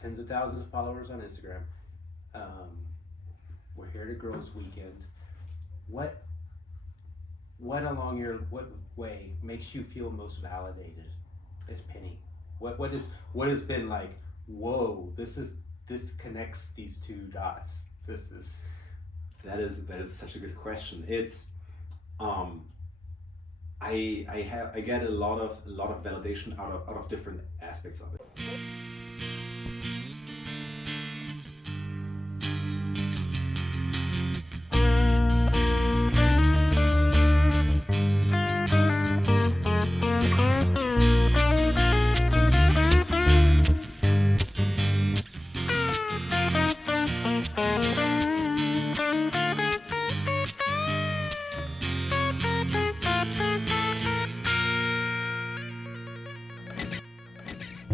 tens of thousands of followers on Instagram. We're here to Girls Weekend. What what way makes you feel most validated as Penny? What has been like, whoa, this connects these two dots. This is That is such a good question. It's I get a lot of validation out of different aspects of it.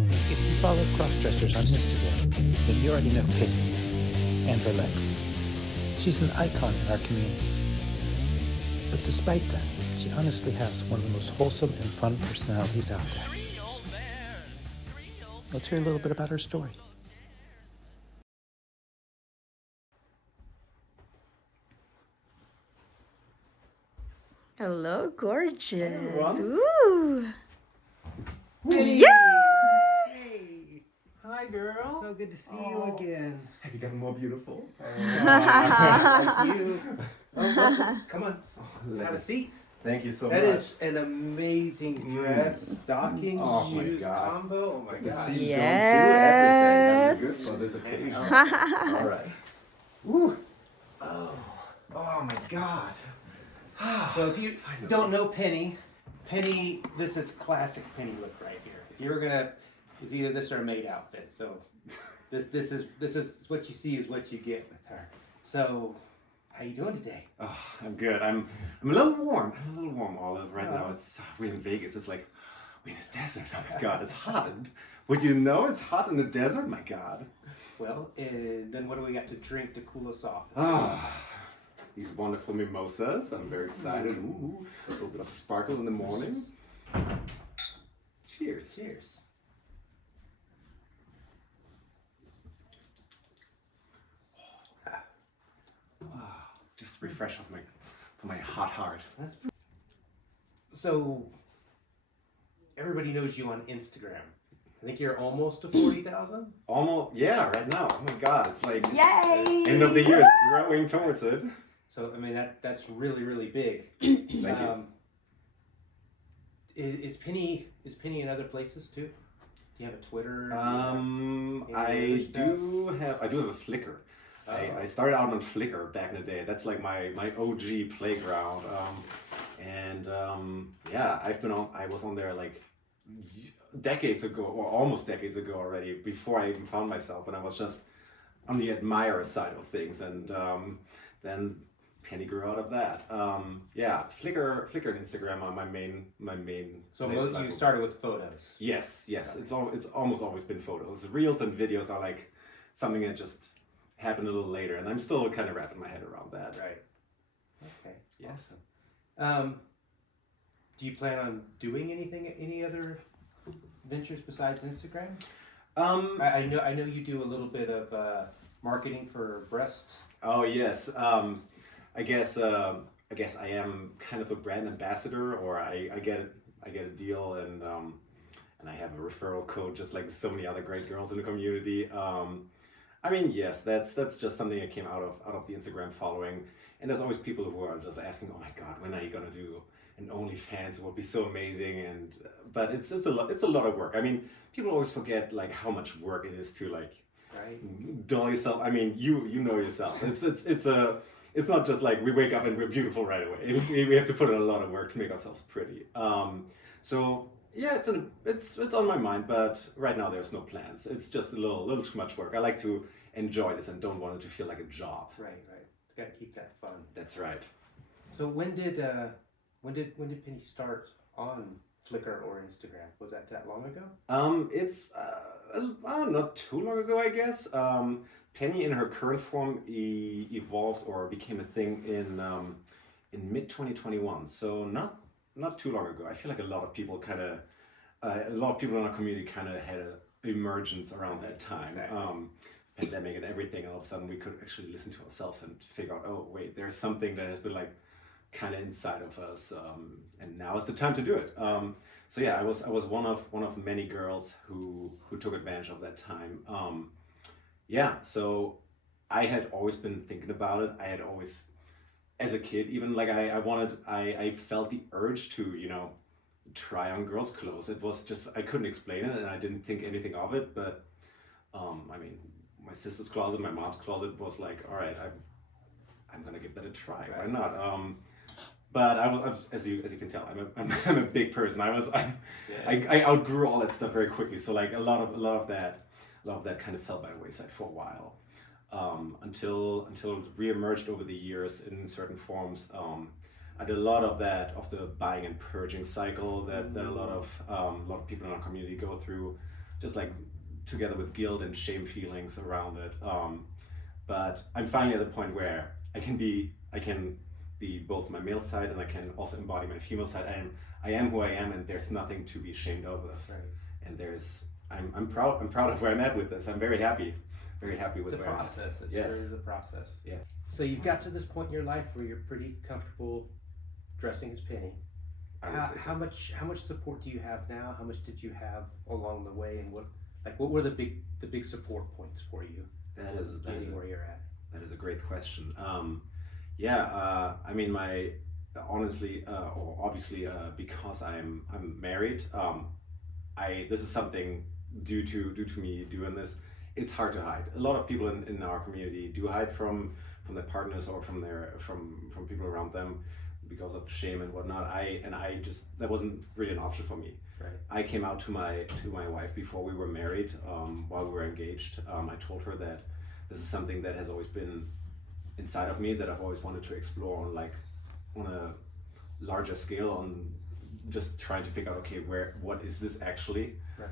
If you follow crossdressers on Instagram, then you already know Piggy and her legs. She's an icon in our community. But despite that, she honestly has one of the most wholesome and fun personalities out there. Let's hear a little bit about her story. Hello, gorgeous. everyone. Ooh. Hey! Yeah! Hey! Hi, girl. So good to see Oh. you again. Have you gotten more beautiful? Thank you. Come on, have a seat. Thank you so That much. is an amazing dress, stockings, Oh my shoes God. combo. Oh my The god. seams Yes. going too, everything. I'm good for this occasion. All right. Woo. Oh my God. So if you don't know Penny, this is classic Penny look right here. If you were gonna, it's either this or a maid outfit. So this is what you see is what you get with her. So how you doing today? Oh, I'm good. I'm a little warm. Olive. Right now we're in Vegas. It's like we're in a desert. Oh my God, it's hot. And would you know it's hot in the desert? My God. Well, then what do we got to drink to cool us off? These wonderful mimosas. I'm very excited. Ooh, a little bit of sparkles in the morning. Cheers. Cheers. Just refresh off my hot heart. So everybody knows you on Instagram. I think you're almost to 40,000. Almost, yeah, right now. Oh my God, it's like Yay! end of the year. It's growing towards it. So I mean that's really big. Thank you. Is Penny in other places too? Do you have a Twitter? I do have a Flickr. I started out on Flickr back in the day. That's like my OG playground. Yeah, I was on there like decades ago, or almost decades ago already, before I even found myself, and I was just on the admirer side of things, and then Penny grew out of that. Yeah, Flickr and Instagram are my main. So you started with photos. Yes. It's almost always been photos. Reels and videos are like something that just happened a little later, and I'm still kind of wrapping my head around that. Right. Okay. Yes. Awesome. Do you plan on doing any other ventures besides Instagram? I know you do a little bit of marketing for breast. Oh yes. I guess I am kind of a brand ambassador, or I get a deal, and I have a referral code, just like so many other great girls in the community. I mean, yes, that's just something that came out of the Instagram following, and there's always people who are just asking, oh my God, when are you gonna do an OnlyFans? It would be so amazing, and but it's a lot of work. I mean, people always forget like how much work it is to like doll yourself. I mean, you know yourself. It's not just like we wake up and we're beautiful right away. We have to put in a lot of work to make ourselves pretty. So yeah, it's on my mind, but right now there's no plans. It's just a little too much work. I like to enjoy this and don't want it to feel like a job. Right. Got to keep that fun. That's right. So when did Penny start on Flickr or Instagram? Was that long ago? It's not too long ago, I guess. Penny in her current form evolved or became a thing in mid 2021. So not too long ago. I feel like a lot of people in our community kind of had emergence around that time. Exactly. Pandemic and everything, and all of a sudden we could actually listen to ourselves and figure out, oh wait, there's something that has been like kind of inside of us, and now is the time to do it. So yeah, I was one of many girls who took advantage of that time. Yeah, so I had always been thinking about it. I had always, as a kid, even like I felt the urge to, you know, try on girls' clothes. It was just, I couldn't explain it and I didn't think anything of it. But I mean, my sister's closet, my mom's closet was like, all right, I'm gonna give that a try. Why not? But I was, as you can tell, I'm a big person. I outgrew all that stuff very quickly. So like a lot of that kind of fell by the wayside for a while, until it reemerged over the years in certain forms. I did a lot of that, of the buying and purging cycle that a lot of people in our community go through, just like together with guilt and shame feelings around it. But I'm finally at a point where I can be both my male side and I can also embody my female side. I am who I am, and there's nothing to be ashamed of. Right. And I'm proud of where I'm at with this. I'm very happy with It's a where I'm at. process. It Yes. sure is a process. Yeah. So you've got to this point in your life where you're pretty comfortable dressing as Penny. I would say How much support do you have now? How much did you have along the way, and what were the big support points for you that is where you're at? That is a great question. I mean, obviously, because I'm married, this is something due to me doing this. It's hard to hide. A lot of people in our community do hide from their partners or from people around them because of shame and whatnot. That wasn't really an option for me. Right. I came out to my wife before we were married, while we were engaged. I told her that this is something that has always been inside of me, that I've always wanted to explore on a larger scale, on just trying to figure out, okay, what is this actually? Right.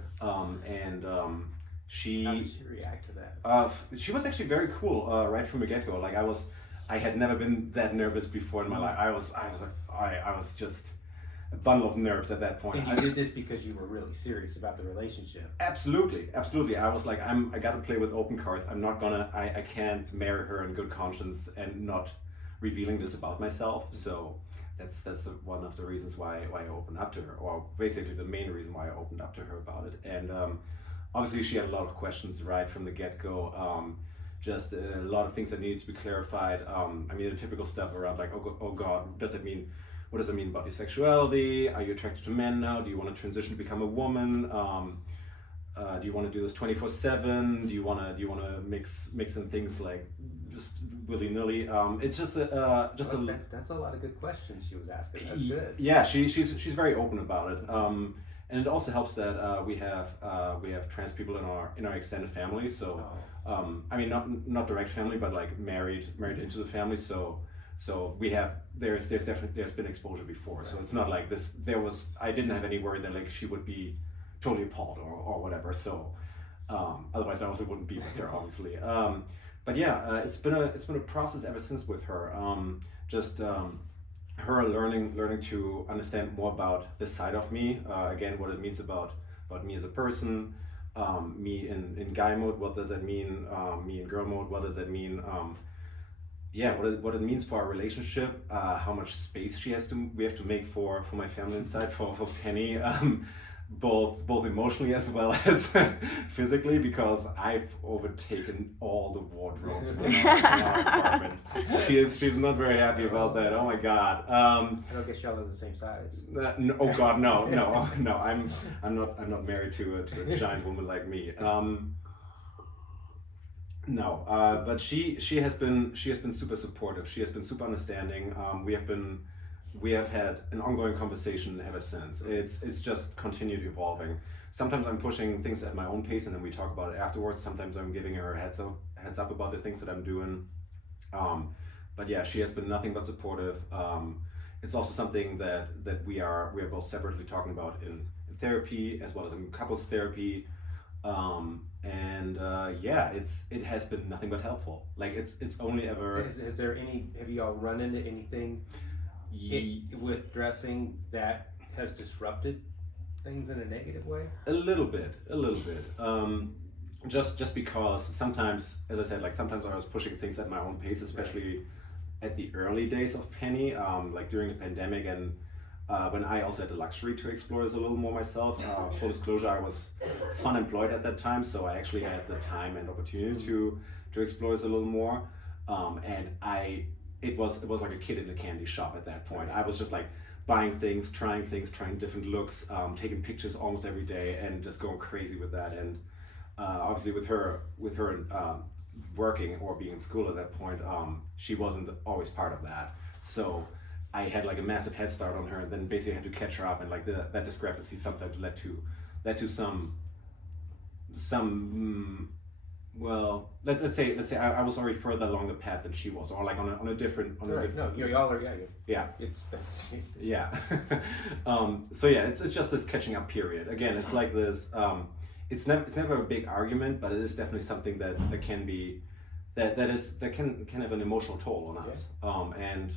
She How did she react to that? She was actually very cool, right from the get-go. Like I had never been that nervous before in my life. I was just a bundle of nerves at that point. And you did this because you were really serious about the relationship. Absolutely. I was like, I got to play with open cards. I can't marry her in good conscience and not revealing this about myself. So that's one of the reasons why I opened up to her, or basically the main reason why I opened up to her about it. And obviously she had a lot of questions right from the get-go. Just a lot of things that needed to be clarified. I mean, the typical stuff around like, oh God, what does it mean about your sexuality? Are you attracted to men now? Do you want to transition to become a woman? Do you want to do this 24/7? Do you want to mix in things like just willy-nilly? It's just that's a lot of good questions she was asking. That's good. Yeah, she's very open about it. And it also helps that we have trans people in our extended family. So I mean, not direct family, but like married into the family. So we have there's been exposure before. Right. So it's not like this. I didn't have any worry that like she would be totally appalled or whatever. So otherwise I also wouldn't be with her, obviously. But yeah, it's been a process ever since with her. Her learning to understand more about this side of me, again, what it means about me as a person, me in guy mode, what does that mean, me in girl mode, what does that mean, what it means for our relationship, how much space we have to make for my feminine side, for Penny, both emotionally as well as physically, because I've overtaken all the wardrobes in our apartment. She's not very happy about that. Oh my God. I don't guess y'all are the same size. No, oh God, no. I'm not married to a giant woman like me. But she has been super supportive. She has been super understanding. We have had an ongoing conversation ever since. It's just continued evolving. Sometimes I'm pushing things at my own pace and then we talk about it afterwards. Sometimes I'm giving her a heads up about the things that I'm doing. But yeah, she has been nothing but supportive. It's also something that we are both separately talking about in therapy as well as in couples therapy. It has been nothing but helpful. Like it's only ever. Have you all run into anything with dressing that has disrupted things in a negative way? A little bit. Just because sometimes, as I said, like sometimes I was pushing things at my own pace, especially at the early days of Penny, like during the pandemic, and when I also had the luxury to explore this a little more myself. Full disclosure, I was fun employed at that time, so I actually had the time and opportunity to explore this a little more. And it was like a kid in a candy shop at that point. I was just like buying things, trying different looks, taking pictures almost every day, and just going crazy with that. And obviously, with her working or being in school at that point, she wasn't always part of that. So I had like a massive head start on her, and then basically had to catch her up. And like that discrepancy sometimes led to some. Well, let's say I was already further along the path than she was, or like on a different. No, y'all are yeah. It's best. Yeah. So yeah, it's just this catching up period. Again, it's like this. It's never a big argument, but it is definitely something that can be that can have an emotional toll on us. And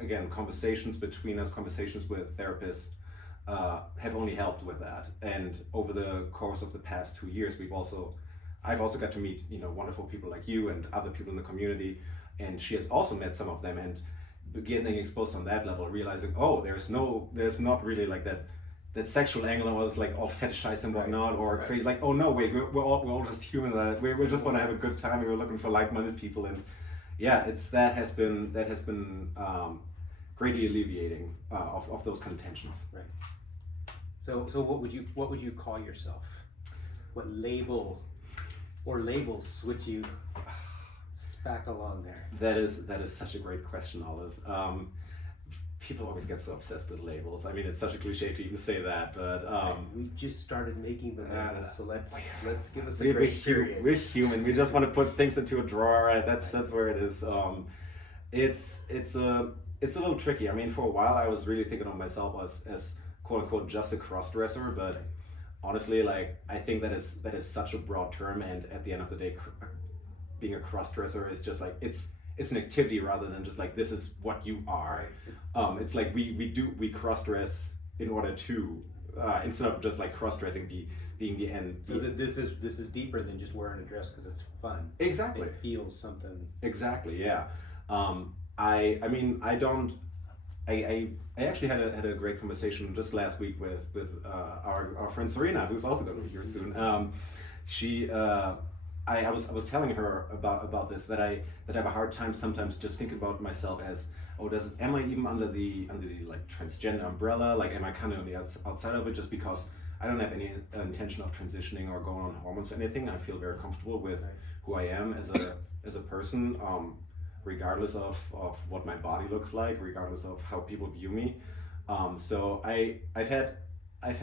again, conversations between us, conversations with therapists, have only helped with that. And over the course of the past 2 years, I've also got to meet wonderful people like you and other people in the community, and she has also met some of them, and getting exposed on that level, realizing there's not really like that sexual angle. I was like all fetishized and whatnot, or crazy, like, oh no, wait, we're all just human. We just want to have a good time. We're looking for like-minded people, and yeah, that has been greatly alleviating of those kind of tensions. Right. So what would you call yourself? What label or labels would you spackle on there? That is such a great question, Olive. People always get so obsessed with labels. I mean, it's such a cliche to even say that, but we just started making the labels, so let's give us a we're great period. We're human. We just want to put things into a drawer. Right? That's where it is. It's a little tricky. I mean, for a while, I was really thinking of myself as quote unquote just a cross-dresser, but honestly, like, I think that is such a broad term, and at the end of the day, being a cross-dresser is just like it's an activity rather than just like this is what you are. It's like we cross-dress in order to instead of just like cross-dressing being the end. So this is deeper than just wearing a dress because it's fun. Exactly. It feels something. Exactly. Yeah. I actually had a great conversation just last week with our friend Serena, who's also going to be here soon. I was telling her about this, that I have a hard time sometimes just thinking about myself as, am I even under the like transgender umbrella? Like, am I kind of on the outside of it just because I don't have any intention of transitioning or going on hormones or anything? I feel very comfortable with who I am as a person. Regardless of what my body looks like, regardless of how people view me. So I've had a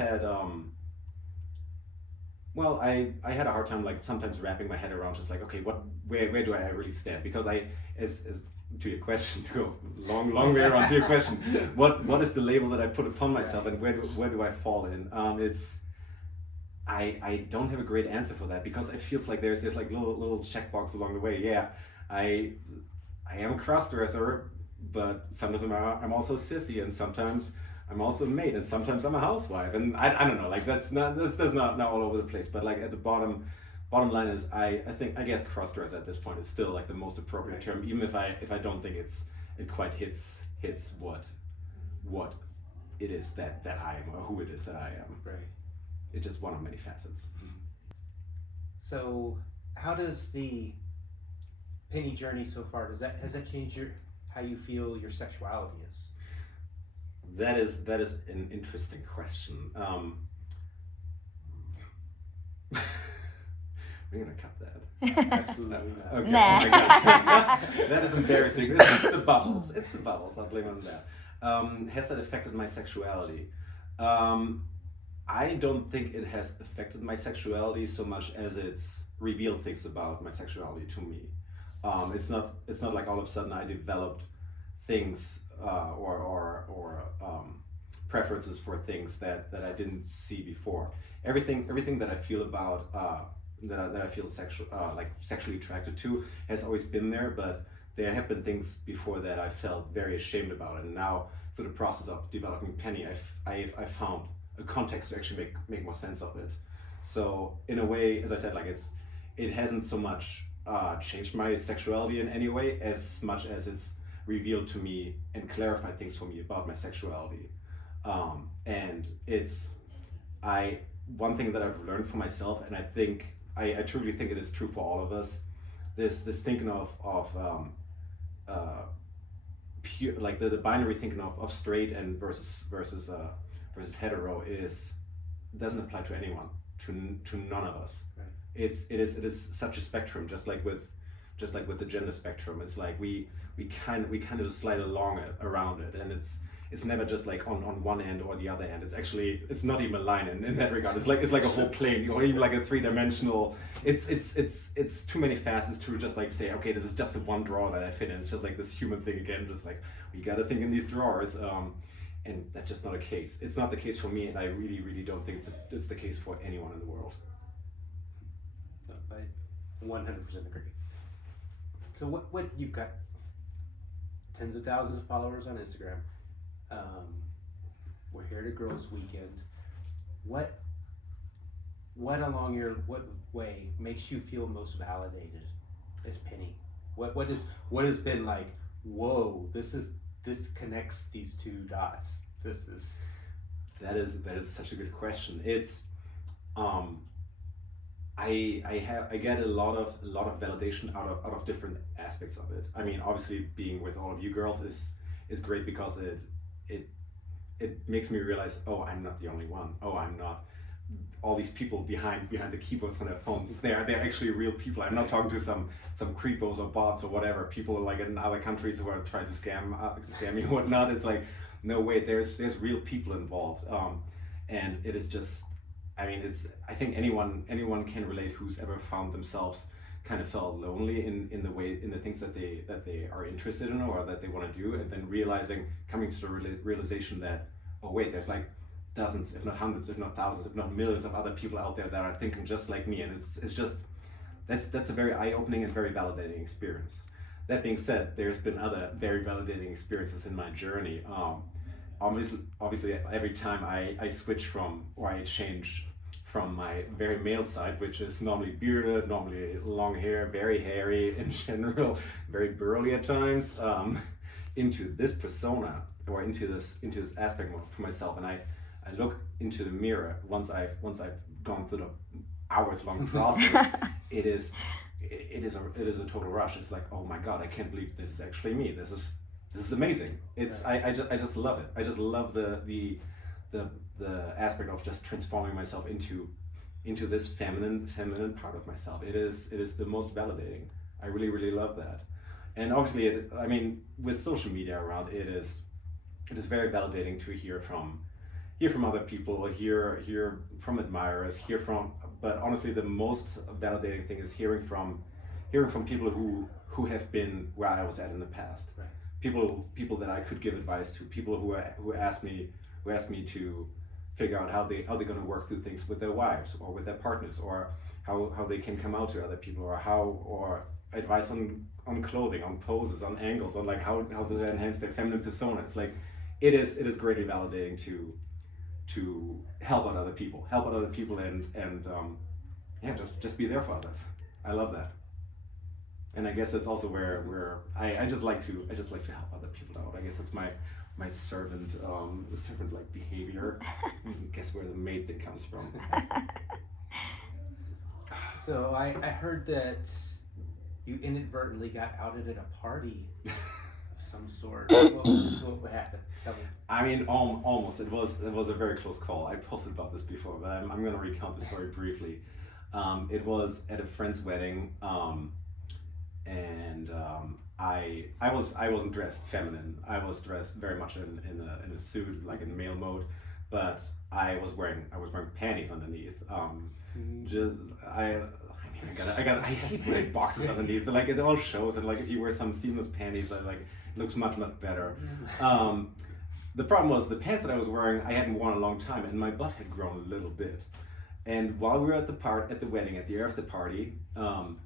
hard time like sometimes wrapping my head around just like, okay, where do I really stand? Because as to your question, to go long way around to your question, what is the label that I put upon myself, and where do I fall in? I don't have a great answer for that, because it feels like there's this like little checkbox along the way. Yeah, I am a crossdresser, but sometimes I'm also a sissy, and sometimes I'm also a maid, and sometimes I'm a housewife, and I don't know, like that's not all over the place, but like at the bottom line is I guess crossdresser at this point is still like the most appropriate term, even if I don't think it quite hits what it is that I am, or who it is that I am. Right. It's just one of many facets. So how does the Penny journey so far, has that changed how you feel your sexuality is? That is an interesting question. We're gonna cut that. Absolutely not. Okay. Nah. Oh my God. That is embarrassing. It's the bubbles. It's the bubbles. I'll blame it on that. Has that affected my sexuality? I don't think it has affected my sexuality so much as it's revealed things about my sexuality to me. It's not like all of a sudden I developed things or preferences for things that I didn't see before. Everything that I feel about that I feel sexually attracted to has always been there, but there have been things before that I felt very ashamed about, and now through the process of developing Penny, I found a context to actually make more sense of it. So in a way, as I said, like it hasn't so much changed my sexuality in any way as much as it's revealed to me and clarified things for me about my sexuality. And it's one thing that I've learned for myself, and I think I truly think it is true for all of us. This thinking of pure, like the binary thinking of straight and versus hetero doesn't apply to anyone, to none of us. Right. It is such a spectrum, just like with the gender spectrum. It's like we kind of just slide around it, and it's never just like on one end or the other end. It's not even a line in that regard. It's like a whole plane, or even like a three-dimensional. It's too many facets to just like say, okay, this is just the one drawer that I fit in. It's just like this human thing again, just like we gotta think in these drawers. And that's just not a case. It's not the case for me, and I really, really don't think it's the case for anyone in the world. I 100% agree. So what you've got tens of thousands of followers on Instagram. We're here to Girls Weekend. What along what way makes you feel most validated as Penny? What has been like, whoa, this connects these two dots. That is such a good question. It's I get a lot of validation out of different aspects of it. I mean, obviously being with all of you girls is great because it makes me realize, oh, I'm not the only one. Oh, I'm not all these people behind the keyboards on their phones. They're actually real people. I'm not talking to some creepos or bots or whatever. People like in other countries who are trying to scam you or whatnot. It's like, no way. There's real people involved. And it is just, I mean, I think anyone can relate who's ever found themselves kind of felt lonely in the things that they are interested in or that they want to do, and then coming to the realization that, oh wait, there's like dozens, if not hundreds, if not thousands, if not millions of other people out there that are thinking just like me, and it's just that's a very eye-opening and very validating experience. That being said, there's been other very validating experiences in my journey. Obviously, every time I switch from, or I change from my very male side, which is normally bearded, normally long hair, very hairy in general, very burly at times, into this persona, or into this aspect for myself, and I look into the mirror once I've gone through the hours-long process. It is a total rush. It's like, oh my god, I can't believe this is actually me. This is amazing. I just love it. I just love the aspect of just transforming myself into this feminine part of myself. It is the most validating. I really, really love that. And obviously, I mean, with social media around, it is very validating to hear from other people, hear from admirers, but honestly, the most validating thing is hearing from people who have been where I was at in the past. Right. People that I could give advice to, people who asked me to figure out how they're going to work through things with their wives or with their partners, or how they can come out to other people, or advice on clothing, on poses, on angles, on like how to enhance their feminine persona. It's like it is greatly validating to help out other people, and just be there for others. I love that. And I guess that's also where I just like to help other people out. I guess that's my servant like behavior. I guess where the maid thing comes from. So I heard that you inadvertently got outed at a party of some sort. What happened? Tell me. I mean, almost. It was a very close call. I posted about this before, but I'm going to recount the story briefly. It was at a friend's wedding, and I wasn't dressed feminine. I was dressed very much in a suit, like in male mode, but I was wearing panties underneath. I hate wearing boxes underneath, but like it all shows, and like if you wear some seamless panties, like it looks much better. The problem was the pants that I was wearing I hadn't worn in a long time, and my butt had grown a little bit. And while we were at the wedding, at the after party, and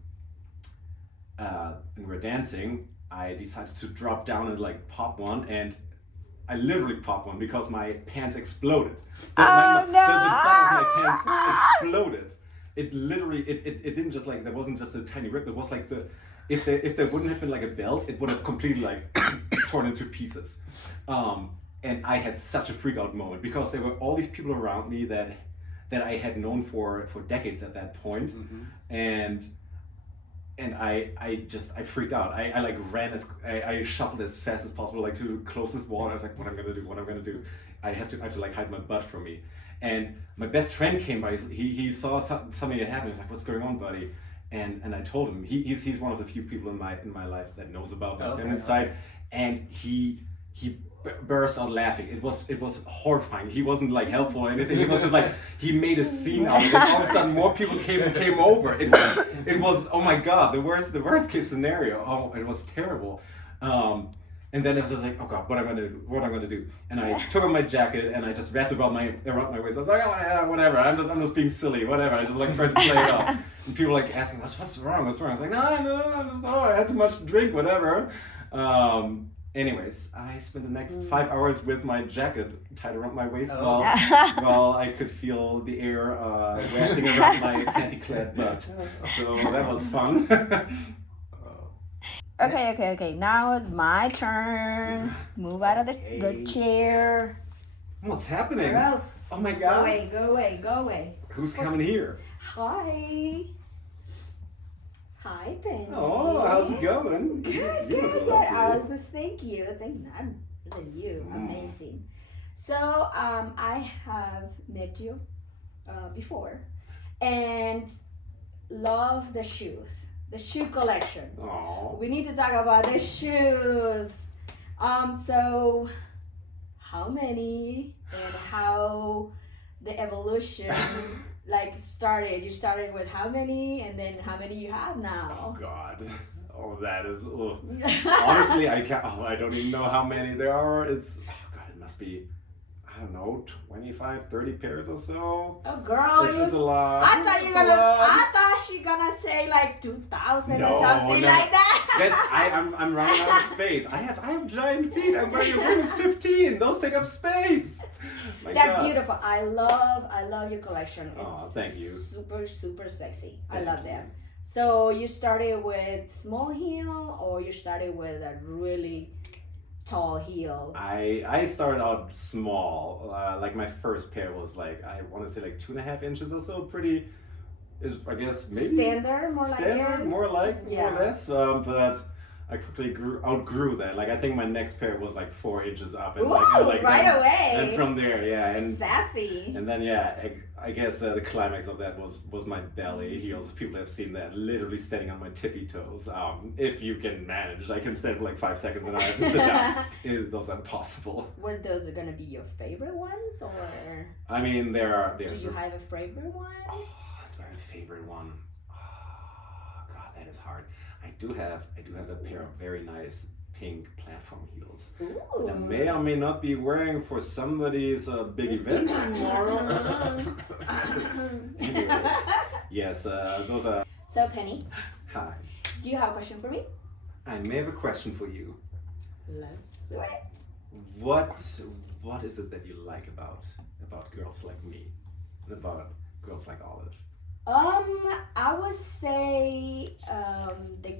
we were dancing, I decided to drop down and like pop one, and I literally popped one because my pants exploded. Oh, The no. bottom of my pants exploded. It literally, it didn't just like, there wasn't just a tiny rip. It was like if there wouldn't have been like a belt, it would have completely like torn into pieces. And I had such a freak out moment because there were all these people around me that I had known for decades at that point. And I freaked out. I like ran I shuffled as fast as possible, like to the closest wall. I was like, what I'm gonna do? I have to like hide my butt from me. And my best friend came by. He saw something that happened. He was like, what's going on, buddy? And I told him he's one of the few people in my life that knows about my feminine side. And he burst out laughing. It was horrifying. He wasn't like helpful or anything. He was just like, he made a scene out of it. All of a sudden more people came over. It was oh my god, the worst case scenario. Oh, it was terrible. And then it was just like, oh god, what am I gonna do? And I took off my jacket and I just wrapped around my waist. I was like, oh yeah, whatever. I'm just being silly, whatever. I just like tried to play it off. And people like asking us, what's wrong? I was like, no, I had too much to drink, whatever. Anyways, I spent the next 5 hours with my jacket tied around my waist while I could feel the air wafting around my panty-clad butt. So that was fun. Okay. Now it's my turn. Move out of the chair. What's happening? Gross. Oh my god. Go away. Who's coming here? Hi, Penny. Oh, how's it going? Good. Thank you. I'm really you. Amazing. So, I have met you before and love the shoes, the shoe collection. Oh. We need to talk about the shoes. So, how many and how the evolution like started? You started with how many, and then how many you have now? Oh god. Oh, that is. Ugh. Honestly, I can't. Oh, I don't even know how many there are. It must be. I don't know, 25, 30 pairs or so. Oh, girl, it's a lot. I thought she gonna say like 2,000 or something like that. I'm running out of space. I have giant feet. I'm wearing a women's 15. Those take up space. They're beautiful. I love your collection. Oh, thank you. Super sexy. I love them. So you started with small heel, or you started with a really tall heel? I started out small. Like my first pair was like, I want to say like 2.5 inches or so. Pretty, I guess maybe standard, more or less. But I quickly outgrew that. Like I think my next pair was like 4 inches up, and away. And from there, and sassy. And then I guess the climax of that was my ballet heels. People have seen that, literally standing on my tippy toes. If you can manage, I can stand for like 5 seconds and I have to sit down. Those are impossible. Were those gonna be your favorite ones, or? I mean, there are. Do you have a favorite one? Oh, do I have a favorite one? Oh, God, that is hard. I do have a pair of very nice pink platform heels that I may or may not be wearing for somebody's big event tomorrow. Yes, those are. So Penny. Hi. Do you have a question for me? I may have a question for you. Let's do it. What is it that you like about girls like me, and about girls like Olive? I would say the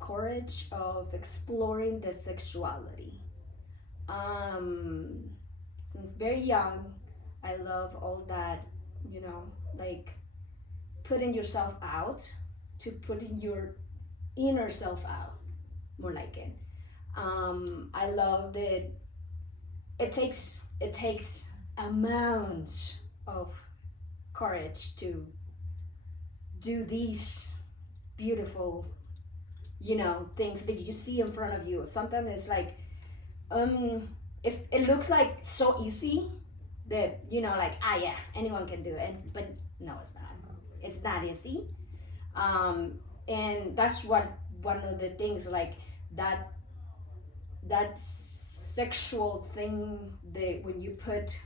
courage of exploring the sexuality. Since very young, I love all that, like putting yourself out to putting your inner self out, more like it. I love that it takes amount of courage to do these beautiful things that you see in front of you. Sometimes it's like if it looks like so easy that like yeah, anyone can do it, but no, it's not easy. And that's one of the things, like that sexual thing, that when you put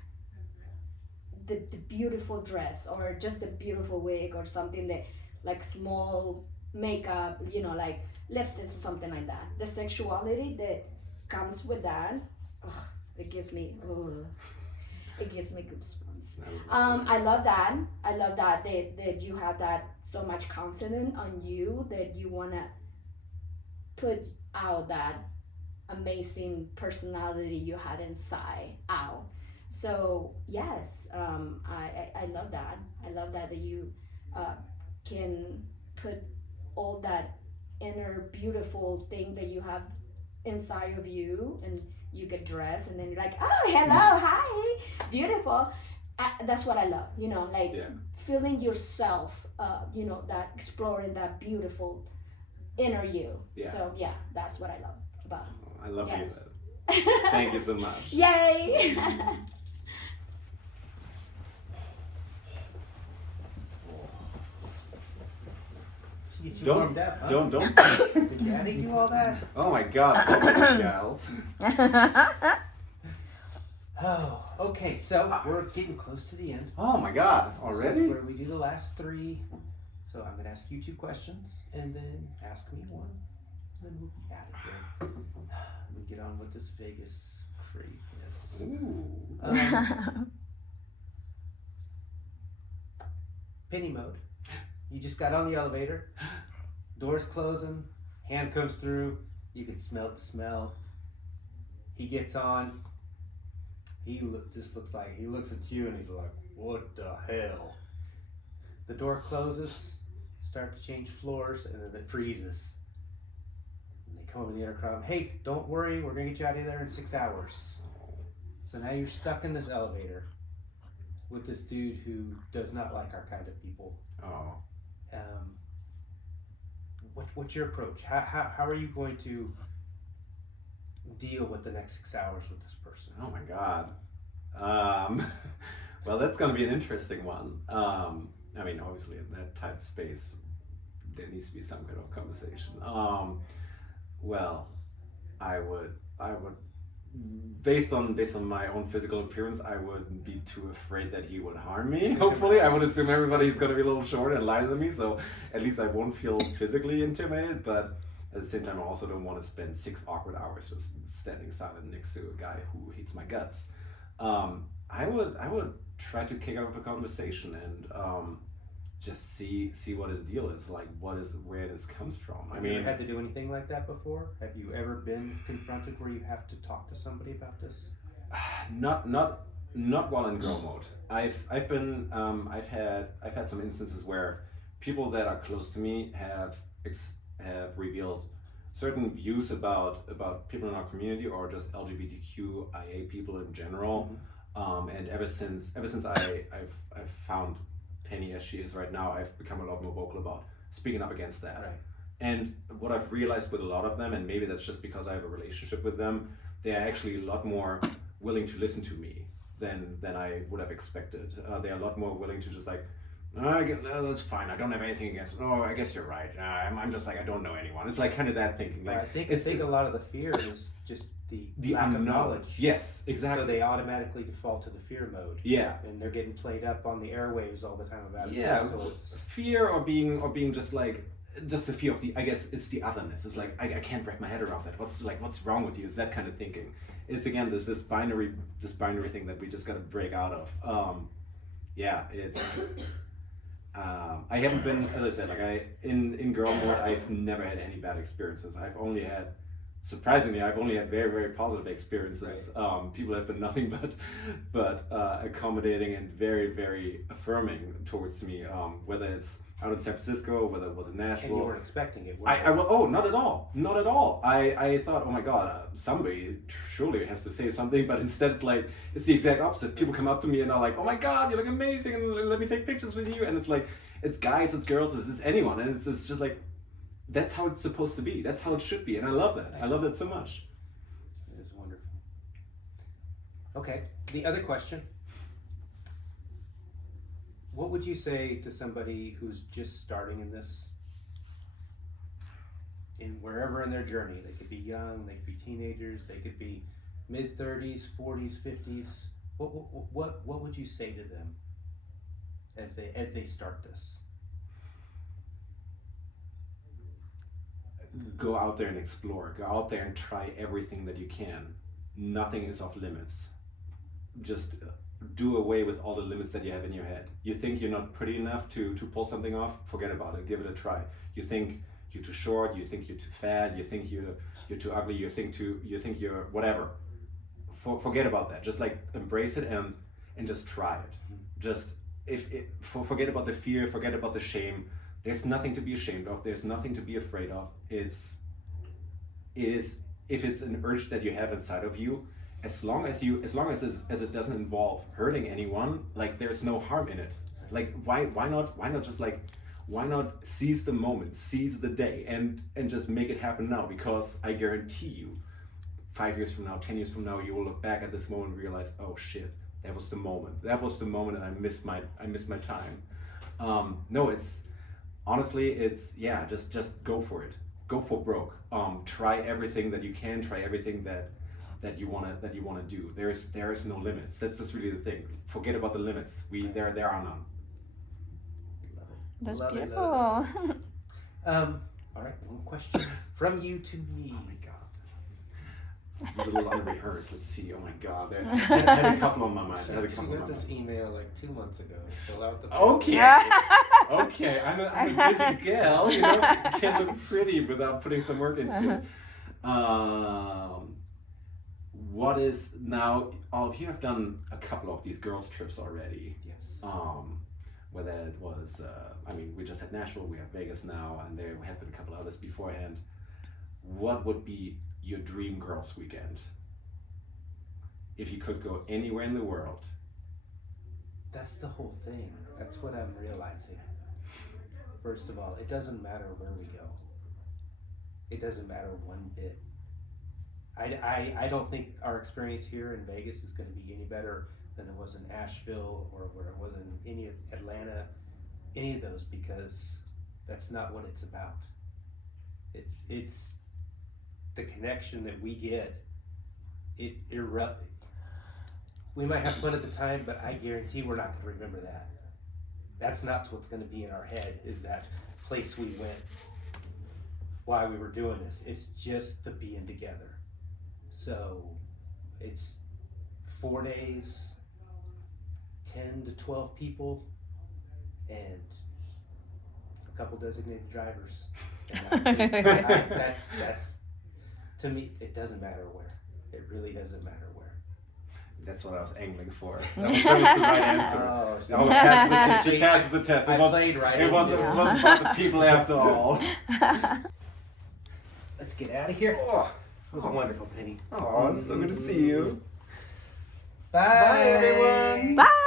the beautiful dress or just the beautiful wig or something, that like small makeup, like lipstick or something like that, the sexuality that comes with that it gives me, it gives me goosebumps. That would be I love that. I love that you have that so much confidence on you that you wanna put out that amazing personality you have inside out. So yes, I love that. I love that you can put all that inner beautiful thing that you have inside of you, and you get dressed and then you're like, oh, hello, hi, beautiful. That's what I love, like Yeah. feeling yourself, that exploring that beautiful inner you. Yeah. So yeah, that's what I love about it. I love Yes. you. Thank you so much. Yay. She gets you Don't, warmed up, huh? don't. Did Daddy do all that? Oh my God, gals. Oh, okay. So we're getting close to the end. Oh my God, This already? is where we do the last 3. So I'm gonna ask you 2 questions, and then ask me 1. Then we'll be out of here. We get on with this Vegas craziness. Ooh. Penny mode. You just got on the elevator. Doors closing. Hand comes through. You can smell the smell. He gets on. He just looks like, he looks at you and he's like, what the hell? The door closes. Start to change floors, and then it freezes. And they come over the intercom. Hey, don't worry. We're gonna get you out of there in 6 hours. So now you're stuck in this elevator with this dude who does not like our kind of people. Oh. What's your approach? How are you going to deal with the next 6 hours with this person? Oh my God. Well, that's going to be an interesting one. I mean, obviously, in that tight space, there needs to be some kind of conversation. Well, I would, based on my own physical appearance, I wouldn't be too afraid that he would harm me. Hopefully, I would assume everybody's going to be a little shorter and lighter than me, so at least I won't feel physically intimidated. But at the same time, I also don't want to spend 6 awkward hours just standing silent next to a guy who hates my guts. I would try to kick out the conversation and just see what his deal is, like where this comes from. I Have you mean, ever had to do anything like that before? Have you ever been confronted where you have to talk to somebody about this? not while in girl mode. I've had some instances where people that are close to me have revealed certain views about people in our community or just LGBTQIA people in general. And ever since I've found Penny as she is right now, I've become a lot more vocal about speaking up against that. Right. And what I've realized with a lot of them, and maybe that's just because I have a relationship with them, they're actually a lot more willing to listen to me than I would have expected. They're a lot more willing to just like, that's fine. I don't have anything against. Oh, I guess you're right. I'm just like, I don't know anyone. It's like kind of that thinking. Like I think a lot of the fear is just the lack unknown. of knowledge. Yes, exactly. So they automatically default to the fear mode. Yeah. And they're getting played up on the airwaves all the time about it. Yeah. So it's Fear or being just like the fear of the. I guess it's the otherness. It's like I can't wrap my head around that. What's wrong with you? It's that kind of thinking. It's again this binary thing that we just got to break out of. Yeah. It's. I haven't been, as I said, like in girl mode, I've never had any bad experiences. Surprisingly, I've only had very, very positive experiences. Right. People have been nothing but accommodating and very, very affirming towards me. Whether it's out in San Francisco, whether it was in and Nashville. you weren't expecting it. were I you? not at all. I thought, oh my God, somebody surely has to say something, but instead it's the exact opposite. People come up to me and are like, oh my God, you look amazing, and let me take pictures with you. And it's like, it's guys, it's girls, it's anyone, and it's just like, that's how it's supposed to be. That's how it should be, and I love that. I love that so much. It is wonderful. Okay, the other question. What would you say to somebody who's just starting in this, in wherever in their journey? They could be young, they could be teenagers, they could be mid-30s, 40s, 50s. What would you say to them as they start this? Go out there and explore. Go out there and try everything that you can. nothing is off limits. Just do away with all the limits that you have in your head. You think you're not pretty enough to pull something off? Forget about it. Give it a try. You think you're too short. You think you're too fat. You think you're too ugly. You think you're whatever. Forget about that. Just like embrace it and just try it. Just forget about the fear. Forget about the shame. There's nothing to be ashamed of. There's nothing to be afraid of. If it's an urge that you have inside of you, as long as it doesn't involve hurting anyone, like there's no harm in it. Like why not seize the moment, seize the day, and just make it happen now? Because I guarantee you, 5 years from now, 10 years from now, you will look back at this moment and realize, oh shit, that was the moment. That was the moment, and I missed my time. No, it's honestly, just go for it. Go for broke. Try everything that you can. Try everything that you wanna do. There is no limits. That's really the thing. Forget about the limits. There are none. That's Love it, beautiful. love all right, one question from you to me. Oh my god. This is a little unrehearsed. Let's see. Oh my god. I had a couple on my mind. She got this email like 2 months ago. Fill out the Okay. Okay. I'm a busy gal. You know, can't look pretty without putting some work into it. What is now? All of you have done a couple of these girls' trips already. Yes. Whether it was, we just had Nashville, we have Vegas now, and there have been a couple others beforehand. What would be your dream girls' weekend? If you could go anywhere in the world. That's the whole thing. That's what I'm realizing. First of all, it doesn't matter where we go. It doesn't matter one bit. I don't think our experience here in Vegas is going to be any better than it was in Asheville or where it was in any of Atlanta, any of those, because that's not what it's about. It's the connection that we get. We might have fun at the time, but I guarantee we're not going to remember that. That's not what's going to be in our head, is that place we went, why we were doing this. It's just the being together. So it's 4 days, 10 to 12 people, and a couple designated drivers. And that's to me, it doesn't matter where. It really doesn't matter where. That's what I was angling for. That was the right answer. Oh, She passes the test. I played right. It wasn't about the people after all. Let's get out of here. Oh, It was wonderful, Penny. it's so good to see you. Bye, everyone. Bye.